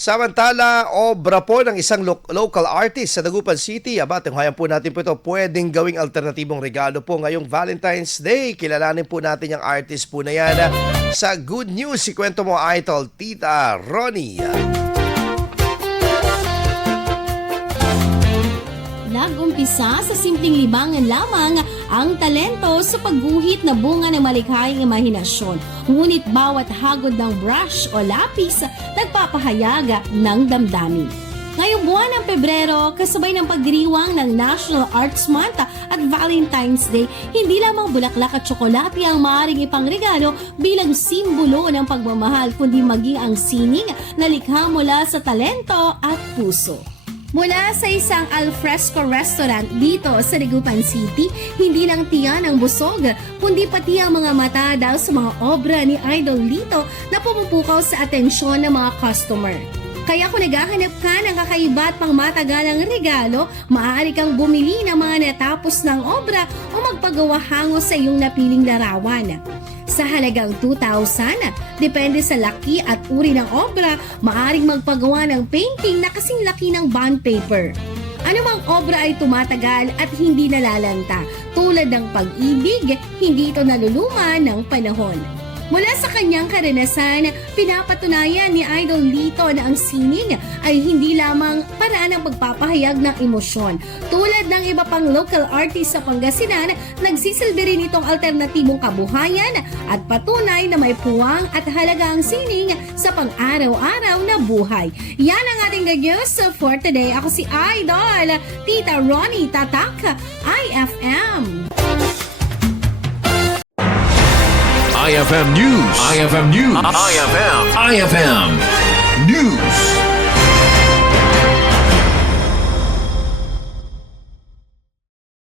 Samantala, obra po ng isang local artist sa Dagupan City. Tunghayan po natin po ito, pwedeng gawing alternatibong regalo po ngayong Valentine's Day. Kilalanin po natin yung artist po na yan sa Good News. Ikwento mo, Idol, Tita Ronnie. Nag-umpisa sa simpleng libangan lamang ang talento sa pagguhit na bunga ng malikhayang imahinasyon. Ngunit bawat hagod ng brush o lapis nagpapahayag ng damdamin. Ngayong buwan ng Pebrero, kasabay ng pagdiriwang ng National Arts Month at Valentine's Day, hindi lamang bulaklak at tsokolate ang maaaring ipangregalo bilang simbolo ng pagmamahal, kundi maging ang sining na likha mula sa talento at puso. Mula sa isang alfresco restaurant dito sa Dagupan City, hindi lang tiyan ang busog, kundi pati ang mga mata daw sa mga obra ni Idol Lito na pumupukaw sa atensyon ng mga customer. Kaya kung naghahanap ka ng kakaiba at pangmatagalang regalo, maaari kang bumili ng mga natapos ng obra o magpagawa hango sa iyong napiling larawan. Sa halagang 2,000, depende sa laki at uri ng obra, maaaring magpagawa ng painting na kasing laki ng bond paper. Anumang obra ay tumatagal at hindi nalalanta. Tulad ng pag-ibig, hindi ito naluluma ng panahon. Mula sa kanyang karanasan, pinapatunayan ni Idol Lito na ang sining ay hindi lamang paraan ng pagpapahayag ng emosyon. Tulad ng iba pang local artist sa Pangasinan, nagsisilbi rin itong alternatibong kabuhayan at patunay na may puwang at halaga ang sining sa pang-araw-araw na buhay. Yan ang ating news for today. Ako si Idol, Tita Ronnie Tatak, IFM. IFM News. IFM News. IFM.